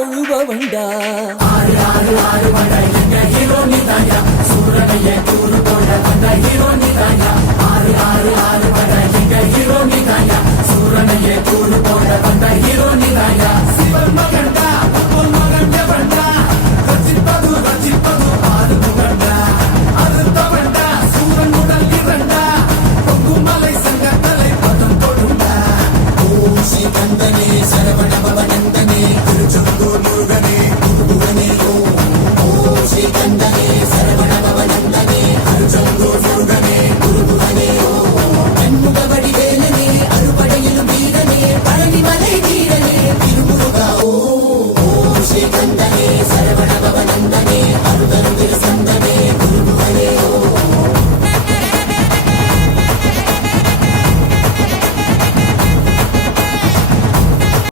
தொழுபவண்டா. ஆறு ஆறு ஆறு வட எங்க ஹீரோ நீ தாயா, சூரனையே கூறு போட வந்த ஹீரோ